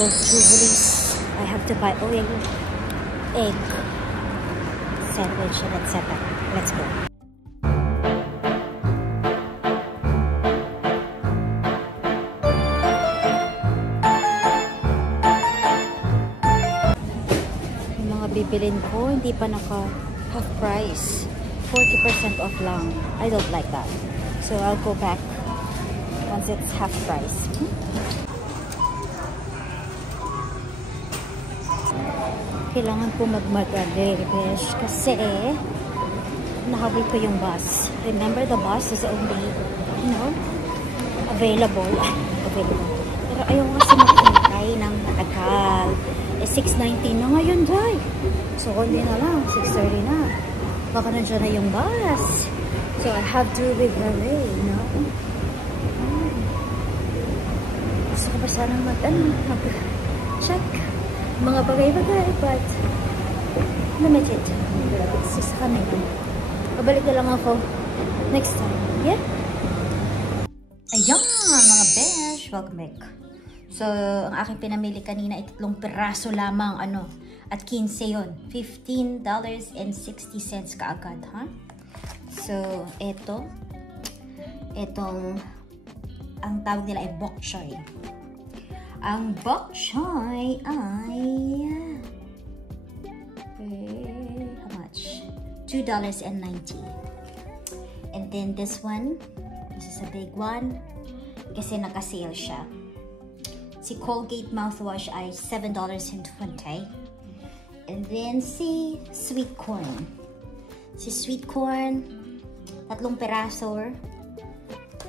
go to Woolies. I have to buy oil, egg, sandwich, and etc. Let's go. Yung mga bibilin ko, hindi pa naka half price. 40% off lang. I don't like that. So I'll go back once it's half price. Kailangan po mag-reserve kasi nahabol ko yung bus. Remember, the bus is only, you know, available. Pero ayaw kasi maghintay ng matagal. 6:19 na ngayon, Day. So, hindi na lang. 6:30 na. Baka nandiyan na yung bus. So, I have to be very, you know. Gusto ko ba sana mag-check mga bagay-bagay, but limited. It's just coming. Pabalik na lang ako next time. Yeah? Ayan, mga besh. Welcome back. So, ang aking pinamili kanina ay 3 piraso lamang, at 15 yun. $15.60 kaagad, ha? So, etong, ang tawag nila ay bok choy. Ang bok choy ay, how much? $2.90. And then this one, this is a big one, kasi naka-sale siya. Si Colgate mouthwash ay $7.20. And then si sweet corn. Si sweet corn, 3 piraso.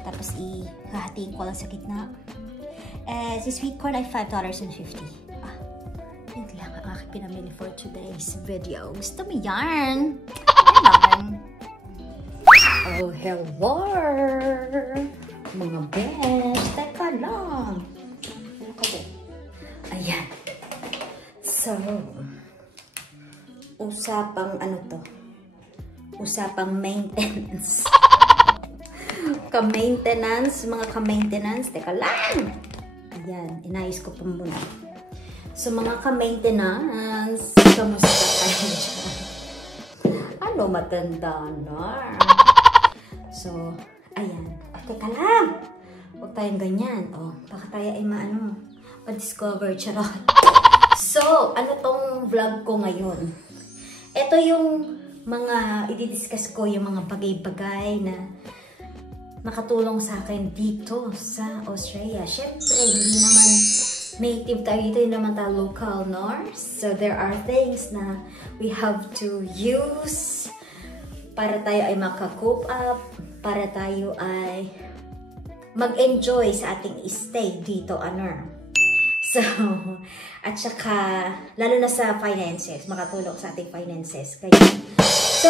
Tapos ihahatiin ko lang sa gitna. Si sweet corn ay $5.50. Yun lang ang aking pinamili for today's video. Gusto mo yan? Oh, hello! Mga besh! Teka lang! Ayan. So, usapang usapang maintenance. Ka-maintenance, mga ka-maintenance. Teka lang! Ayan, inayos ko pa muna. So, mga ka-maintenance, kamusta kayo dyan? Matanda na. So, ayan. Teka lang! Huwag tayong ganyan. Baka tayo ay pa-discover. Charot. So, tong vlog ko ngayon? Ito yung mga i-discuss ko, yung mga bagay-bagay na nakatulong sa akin dito sa Australia. Siyempre, hindi naman native tayo dito, hindi naman tayo local, no? So, there are things na we have to use para tayo ay maka-cope up, para tayo ay mag-enjoy sa ating stay dito, So, at saka, lalo na sa finances, makatulong sa ating finances. Kaya, so,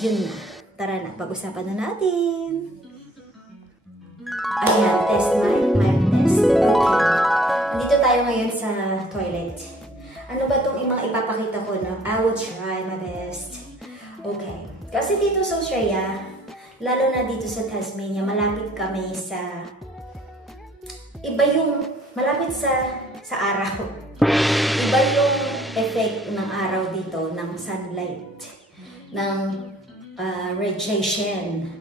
yun na. Tara na, pag-usapan na natin. Ayan, test mic test. Okay. Nandito tayo ngayon sa toilet. Ano ba itong mga ipapakita ko na? I will try my best. Okay. Kasi dito sa Australia, lalo na dito sa Tasmania, malapit kami sa malapit sa araw. Iba yung effect ng araw dito, ng sunlight, ng radiation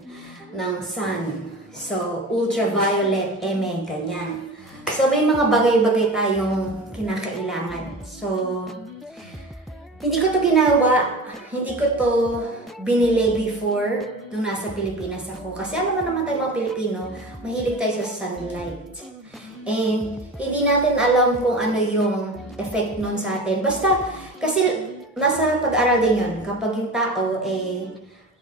ng sun. So, ultraviolet, ganyan. So, may mga bagay-bagay tayong kinakailangan. So, hindi ko to ginawa, hindi ko to binili before nung nasa Pilipinas ako. Kasi naman tayo mga Pilipino, mahilig tayo sa sunlight. And hindi natin alam kung ano yung effect nun sa atin. Basta, kasi nasa pag-aral din yun. Kapag yung tao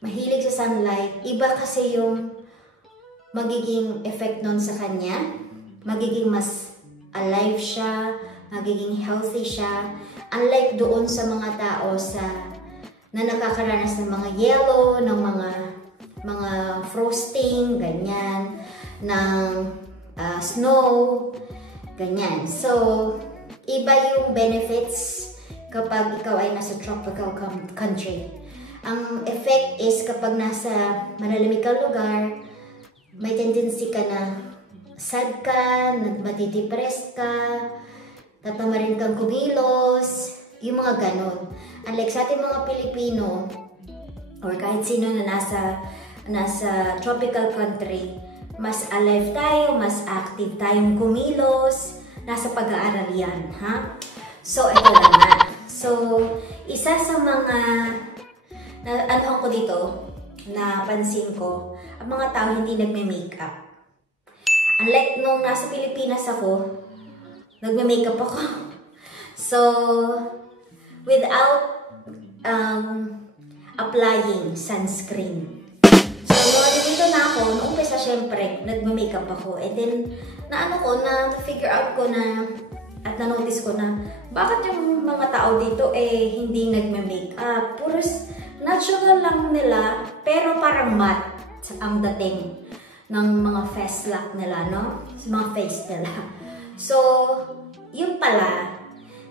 mahilig sa sunlight, iba kasi yung magiging effect nun sa kanya. Magiging mas alive siya, magiging healthy siya. Unlike doon sa mga tao na nakakaranas ng mga yellow, ng mga frosting, ganyan, ng snow, ganyan. So, iba yung benefits kapag ikaw ay nasa tropical country. Ang effect is kapag nasa malalamig kang lugar, may tendency ka na sad ka, matidepressed ka, tatamarin kang kumilos, yung mga ganon. Unlike sa ating mga Pilipino, or kahit sino na nasa tropical country, mas alive tayo, mas active tayong kumilos, nasa pag-aaral yan, ha? So, ito lang nga. So, isa sa mga, ano ko dito, napansin ko, ang mga tao hindi nagme-makeup. Unlike nung nasa Pilipinas ako, nagme-makeup ako. So, without applying sunscreen. So, nung dito na ako, noong umpisa syempre, nagme-makeup ako. And then, na-figure out ko na, at na-notice ko na, bakit yung mga tao dito hindi nagme-makeup? Puros natural lang nila, pero parang matte ang dating ng mga face look nila, no? Sa mga face nila. So, yun pala,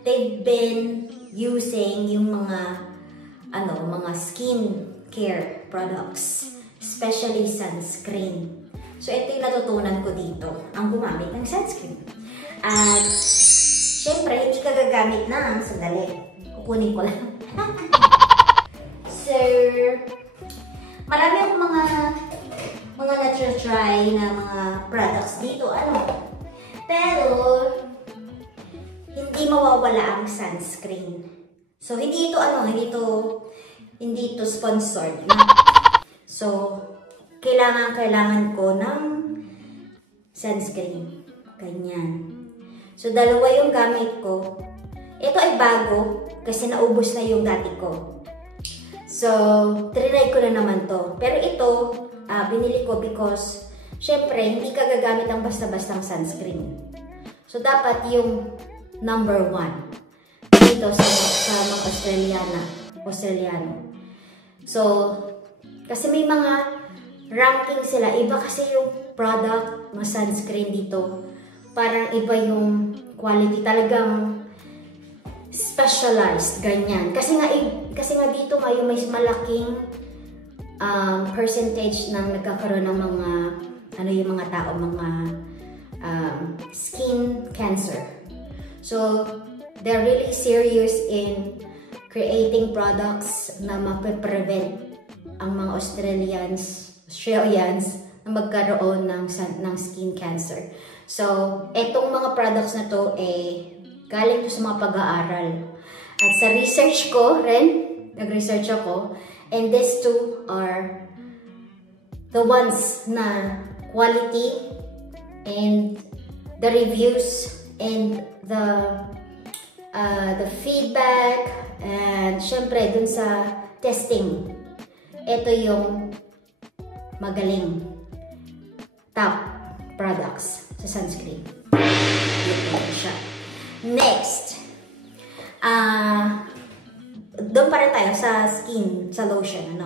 they've been using yung mga skin care products, especially sunscreen. So, ito yung natutunan ko dito, ang gumamit ng sunscreen. At, syempre, hindi ka gagamit na. Sandali, kukunin ko lang. So, marami akong mga na-try na mga products dito, Pero, hindi mawawala ang sunscreen. So, hindi ito sponsored. So, kailangan ko ng sunscreen. Ganyan. So, dalawa yung gamit ko. Ito ay bago kasi naubos na yung dati ko. So, trinay ko na naman to. Pero ito, binili ko because, syempre, hindi ka gagamit ng basta-bastang sunscreen. So, dapat yung number 1 dito sa mga Australiano. So, kasi may mga ranking sila. Iba kasi yung product, mga sunscreen dito. Parang iba yung quality. Talagang specialized, ganyan. Kasi nga dito ngayon may malaking percentage ng nagkakaroon ng mga yung mga tao, mga skin cancer. So, they're really serious in creating products na mape-prevent ang mga Australians na magkaroon ng skin cancer. So, etong mga products na to galing to sa mga pag-aaral. At sa research ko rin, nag-research ako, and these two are the ones na quality and the reviews and the feedback and syempre dun sa testing. Ito yung magaling top products sa sunscreen. Ito siya. Next, doon pa rin tayo sa skin, sa lotion,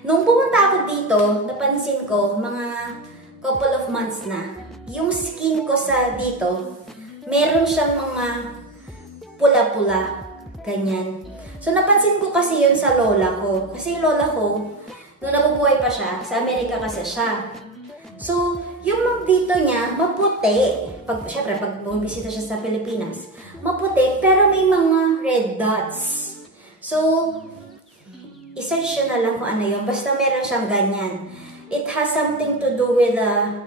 Nung pumunta ako dito, napansin ko, mga couple of months na, yung skin ko sa dito, meron siyang mga pula-pula, ganyan. So, napansin ko kasi yun sa lola ko. Kasi yung lola ko, nung nabubuhay pa siya, sa Amerika kasi siya. So, yung dito niya, maputi. Siyempre, pag bumibisita siya sa Pilipinas, maputi, pero may mga red dots. So, isearch siya na lang kung ano yun. Basta meron siyang ganyan. It has something to do with the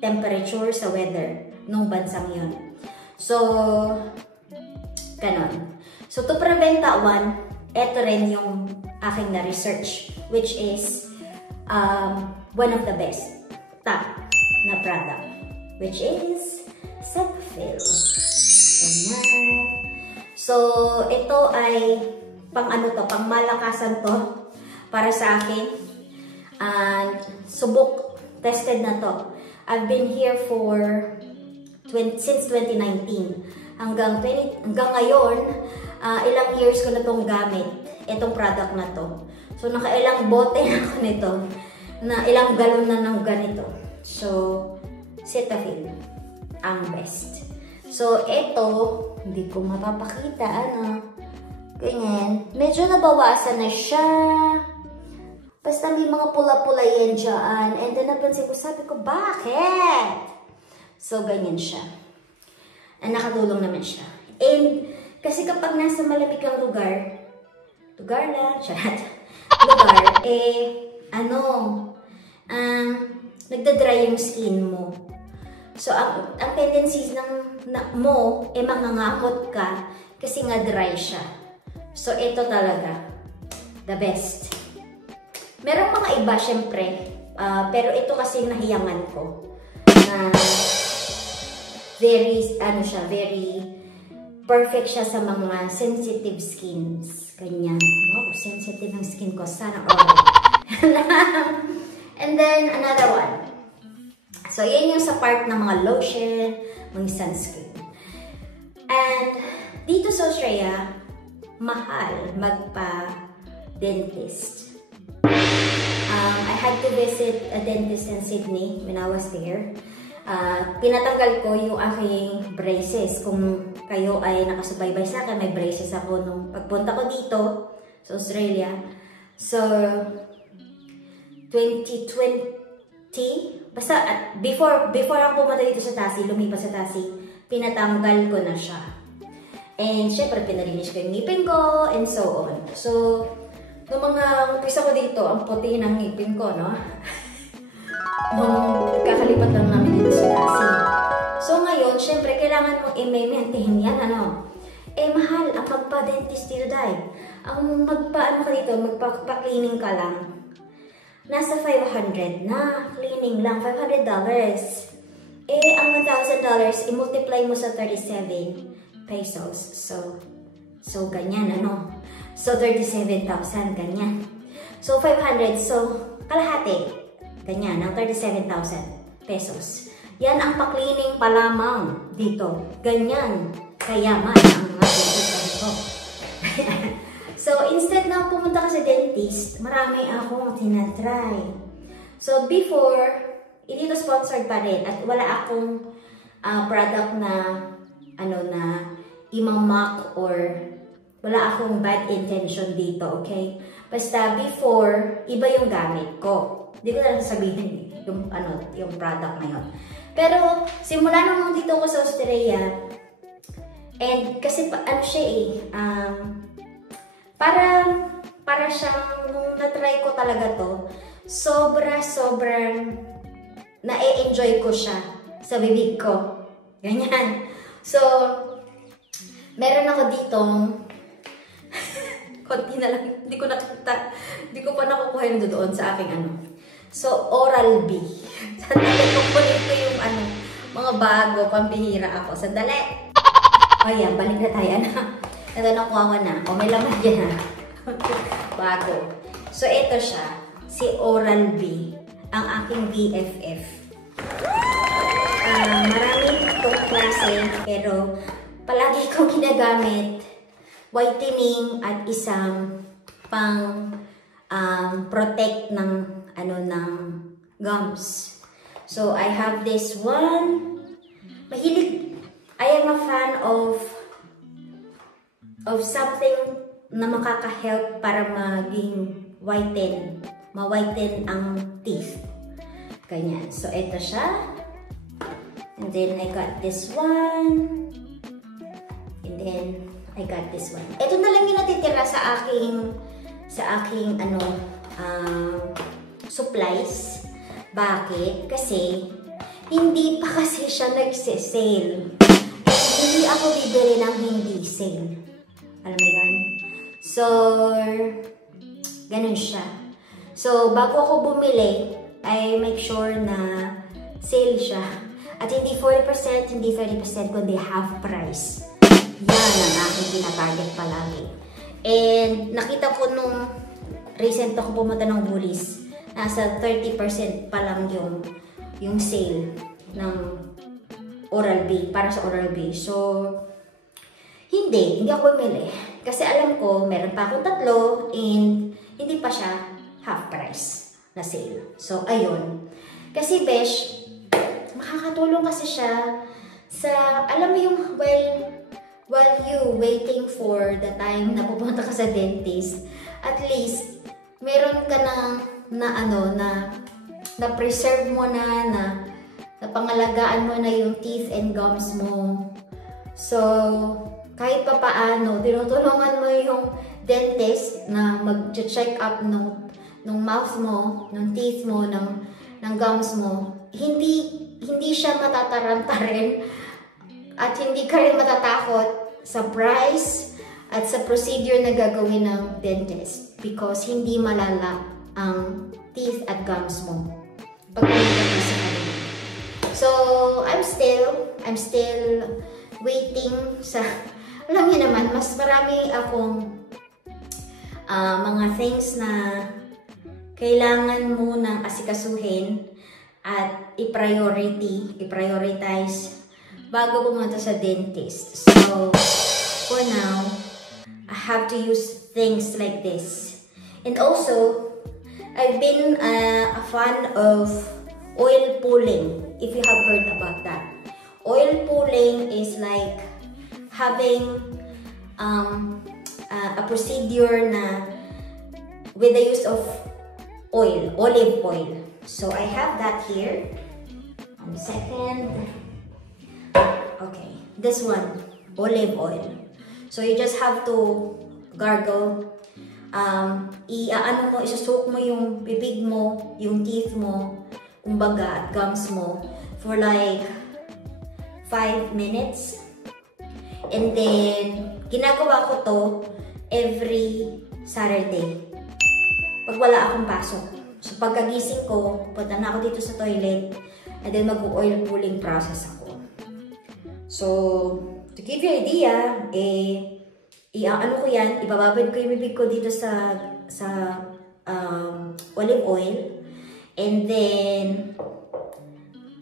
temperature sa weather nung bansang yun. So, ganon. So, to prevent that one, eto rin yung aking na-research, which is one of the best top na product, which is Cetaphil. Ganyan. So, ito ay pang malakasan to para sa akin. And subok, tested na to. I've been here since 2019. Hanggang ngayon, ilang years ko na itong gamit, itong product na to. So, nakailang bote na ako nito, na ilang galon na ng ganito. So, Cetaphil, ang best. So, ito, hindi ko mapapakita, ganyan. Medyo nabawasan na siya. Basta may mga pula-pula yan dyan. And then, napansin ko, sabi ko, bakit? So, ganyan siya. And nakatulong naman siya. And kasi kapag nasa malamig kang lugar lang, charot, nagda-dry yung skin mo. So, ang tendencies mo, mangangamot ka kasi nga dry siya. So, ito talaga, the best. Merong mga iba, syempre, pero ito kasi nahiyangan ko. Na very perfect siya sa mga sensitive skins. Ganyan. Wow, sensitive ang skin ko. Sana all. And then, another one. So, yan yung sa part ng mga lotion, mga sunscreen. And, dito sa Australia, mahal magpa-dentist. I had to visit a dentist in Sydney when I was there. Tinatanggal ko yung aking braces. Kung kayo ay nakasubaybay sa akin, may braces ako nung pagpunta ko dito sa Australia. So, 2020, basta before ako pumunta dito sa Tassie, lumipas sa Tassie, pinatanggal ko na siya. And syempre, pinalinis ko yung ngipin ko, and so on. So, nung mga umpisa ko dito, ang puti ng ngipin ko, no? Nung kakalipat lang namin dito sa Tassie. So ngayon, syempre, kailangan mong i-maintain yan, ano? Mahal ang magpa-dentist dito, dahil. Ang magpa-cleaning ka lang, nasa $500 na. Cleaning lang, $500. Ang $1,000, i-multiply mo sa 37 pesos. So ganyan, ano? So, 37,000, ganyan. So, 500, so, kalahati. Ganyan, ng 37,000 pesos. Yan ang pa-cleaning pa lamang dito. Ganyan, kayaman ang mga dentist ko. So, instead na pumunta ka sa dentist, marami akong tinatry. So, before, hindi to sponsored pa rin. At wala akong product na, imang-mock or wala akong bad intention dito, okay? Basta before, iba yung gamit ko. Hindi ko na sabihin yung product na yun. Pero, simula nung dito ko sa Australia, and kasi para siyang, nung na-try ko talaga to, sobrang na-enjoy ko siya sa bibig ko. Ganyan. So, meron ako ditong konti na lang, hindi ko pa nakukuha yung doon sa aking So, Oral-B. Sandali, kukunin ko yung mga bago, pambihira ako. Sandali. O yan, balik na tayo Ito nakuha ko na. O, may laman yan bago. So, ito siya. Si Oral-B. Ang aking BFF. Maraming itong klase, pero palagi ko ginagamit whitening at isang pang protect ng gums. So I have this one. I am a fan of something na makaka-help para maging ma-whiten ang teeth. Ganyan. So ito siya. And then I got this one. And then I got this one. Ito na lang yung natitira sa aking supplies. Bakit? Kasi hindi pa kasi siya nagse-sale. Hindi ako bibili ng hindi sale. Alam mo yan? So, ganun siya. So, bago ako bumili, I make sure na sale siya. At hindi 40%, hindi 30%, kundi half price. Yan ang aking tinatarget palagi. And nakita ko nung recent ako pumunta ng Woolies, nasa 30% pa lang yung sale ng Oral-B, para sa Oral-B. So, hindi ako bumili. Kasi alam ko, meron pa akong 3 and hindi pa siya half price na sale. So, ayun. Kasi, besh, makakatulong kasi siya sa, alam mo yung, while you waiting for the time na pupunta ka sa dentist, at least, meron ka na preserve mo na pangalagaan mo na yung teeth and gums mo. So, kahit pa paano, tinutulungan mo yung dentist na mag-check up nung mouth mo, nung teeth mo, ng gums mo, hindi siya matataranta rin at hindi ka rin matatakot sa price at sa procedure na gagawin ng dentist because hindi malala ang teeth at gums mo pag pumunta sa kanila. So, I'm still waiting sa, alam niyo naman, mas marami akong mga things na kailangan mo nang asikasuhin at i-prioritize bago pumunta sa dentist. So, for now, I have to use things like this. And also, I've been a fan of oil pulling, if you have heard about that. Oil pulling is like having a procedure na with the use of oil, olive oil. So I have that here. 1 second. Okay, this one, olive oil. So you just have to gargle. Isusok mo yung bibig mo, yung teeth mo, kumbaga, at gums mo for like 5 minutes. And then, ginagawa ko to every Saturday. Pag wala akong pasok. So, pagkagising ko, punta na ako dito sa toilet, and then mag-oil pulling process ako. So, to give you an idea, ano ko yan, ibababad ko yung bibig ko dito sa olive oil. And then,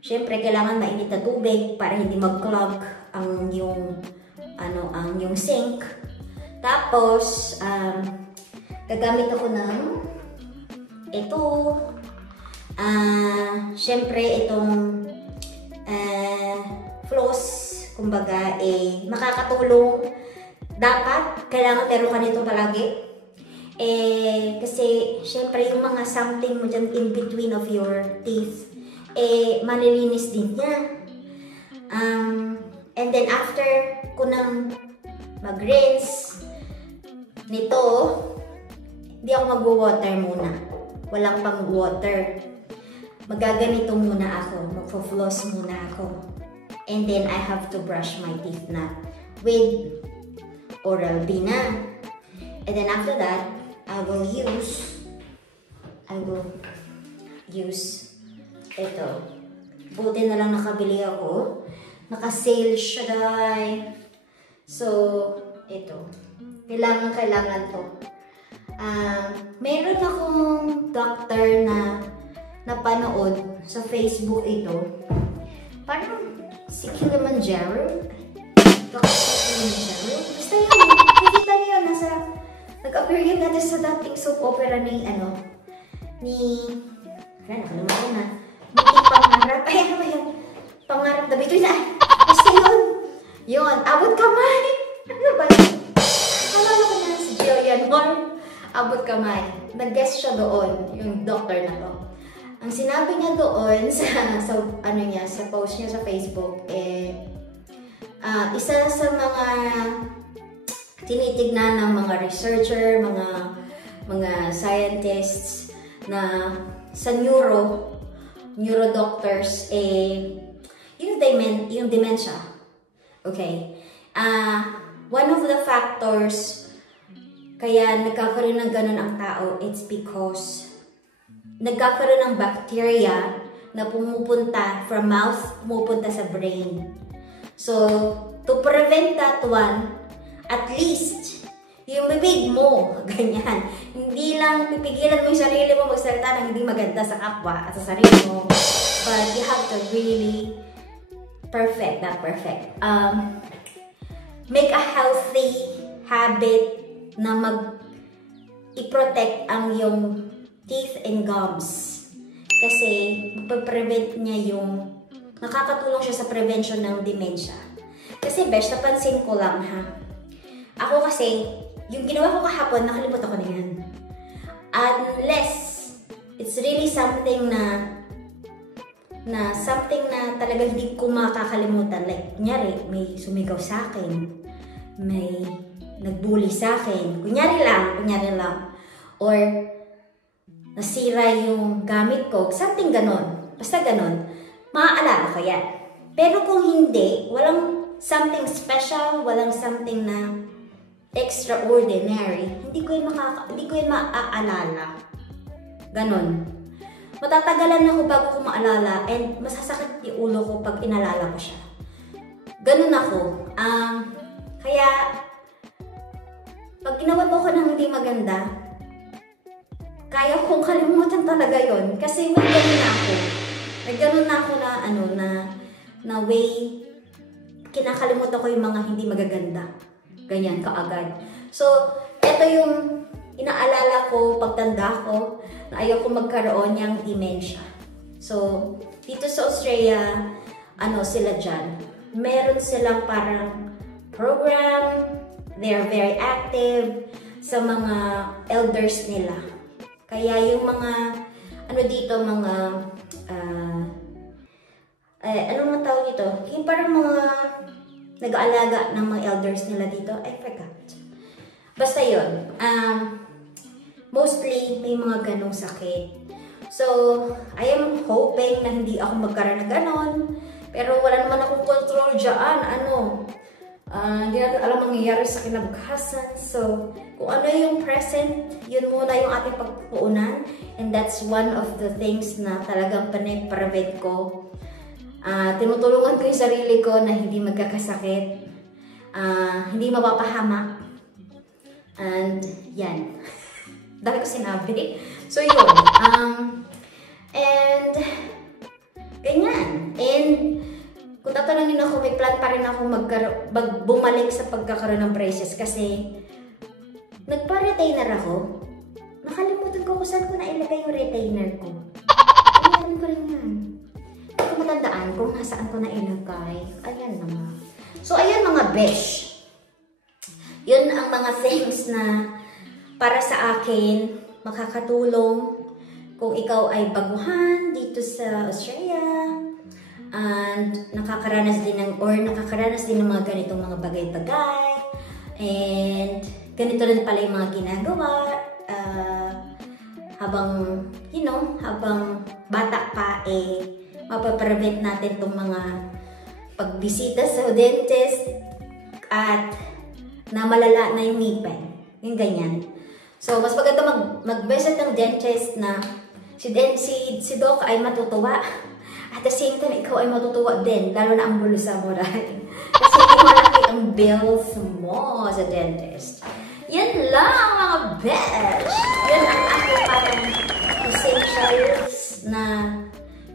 syempre, kailangan mainit na tubig para hindi mag-clog ang yung sink. Tapos, gagamit ako ng ito. Syempre, itong floss, kumbaga, makakatulong. Dapat, kailangan meron ka nito palagi. Kasi, syempre, yung mga something mo dyan in between of your teeth, malilinis din niya. And then, after ko nang mag-rinse nito, hindi ako mag-water muna. Walang pang water. Magaganito muna ako. Magpo-floss muna ako. And then, I have to brush my teeth na with Oral-B na. And then, after that, I will use ito. Buti na lang nakabili ako. Naka-sale siya, guys. So, ito. Kailangan to. Meron akong doctor na napanood sa Facebook ito. Parang si Kilimanjaro. Dr. Kilimanjaro. Basta yun. Nakikita niyo nag-appear yun natin sa dating soap opera nakalimutan na. Pangarap. Ayan ba yun? Pangarap na bitoy na. Basta yun. Yun. Abot kamay. Ano ba yun? Alala ko na si Jillian Moore. Abot kamay. Nag-guest siya doon. Yung doctor na to. Ang sinabi niya doon sa post niya sa Facebook, isa sa mga tinitignan ng mga researcher, mga scientists na sa neuro doctors, yung dementia. Okay. One of the factors kaya nagkakaroon ng ganun ang tao, it's because nagkakaroon ng bacteria na pumupunta from mouth, pumupunta sa brain. So, to prevent that one, at least, yung bibig mo, ganyan. Hindi lang pipigilan mo yung sarili mo magsalita ng hindi maganda sa kapwa at sa sarili mo. But you have to really make a healthy habit na i-protect ang yung teeth and gums. Kasi, pag-prevent niya nakakatulong siya sa prevention ng dementia. Kasi, besh, napansin ko lang, ha? Ako kasi, yung ginawa ko kahapon, nakalimutan ko na yan. Unless, it's really something na talaga hindi ko makakalimutan. Like, kunyari, may sumigaw sa akin. may nagbully sa akin, kunyari lang, or nasira yung gamit ko, something ganon, basta ganon, maaalala ko yan. Pero kung hindi, walang something special, walang something na extraordinary, hindi ko yun maaalala. Ganon. Matatagalan ako bago ko maalala and masasakit yung ulo ko pag inalala ko siya. Ganon ako. Kaya, pag ginawa mo ko ng hindi maganda, kaya kong kalimutan talaga yon. Kasi may ganun na ako. May ganun na ako na way, kinakalimutan ko yung mga hindi magaganda. Ganyan, kaagad. So, ito yung inaalala ko, pagtanda ko, na ayaw ko magkaroon ng dementia. So, dito sa Australia, sila dyan. Meron silang parang program, they are very active sa mga elders nila. Kaya yung mga, anong tawag dito? Yung parang mga nag-aalaga ng mga elders nila dito, I forgot. Basta yun. Mostly, may mga ganong sakit. So, I am hoping na hindi ako magkaroon ng ganon. Pero wala naman akong control dyan. Hindi natin alam mangyayari sa kinabukasan. So, kung ano yung present, yun muna yung ating pagpuunan. And that's one of the things na talagang paniparabit ko. Tinutulungan ko yung sarili ko na hindi magkakasakit. Hindi mapapahamak. And, yan. Dahil ko sinabi. So, yun. And, ganyan. And, kung tatanungin ako, may plan pa rin ako bumalik sa pagkakaroon ng braces kasi nagpa-retainer ako. Nakalimutan ko kung saan ko nailagay yung retainer ko. Ayan ko rin yan. Hindi ko matandaan kung nasaan ko nailagay. Ayan naman. So, ayan mga besh. Yun ang mga things na para sa akin makakatulong kung ikaw ay baguhan dito sa Australia. And nakakaranas din ng mga ganitong mga bagay-bagay. And ganito rin pala yung mga ginagawa. Habang bata pa, mapaprevent natin itong mga pagbisita sa dentist at na malala na yung ngipin. Yung ganyan. So, mas maganda mag-visit ng dentist na si Doc ay matutuwa. At the same time, ikaw ay matutuwa din, lalo na ang bulsa mo rin. Kasi malaki ang bills mo sa dentist. Yan lang mga besh! Yan ang aking parang essentials na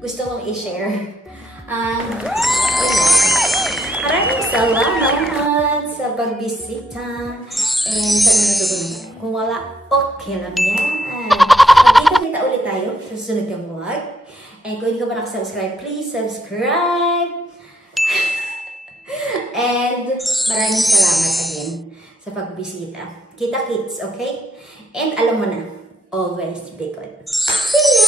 gusto kong i-share. Maraming salamat sa pagbisita. And sa nanonood. Kung wala, okay lang yan. Magkita-kita ulit tayo sa susunod ng vlog. And kung hindi ka pa nakasubscribe, please subscribe. And maraming salamat again sa pagbisita. Kita-kits, okay? And alam mo na, always be good. See ya!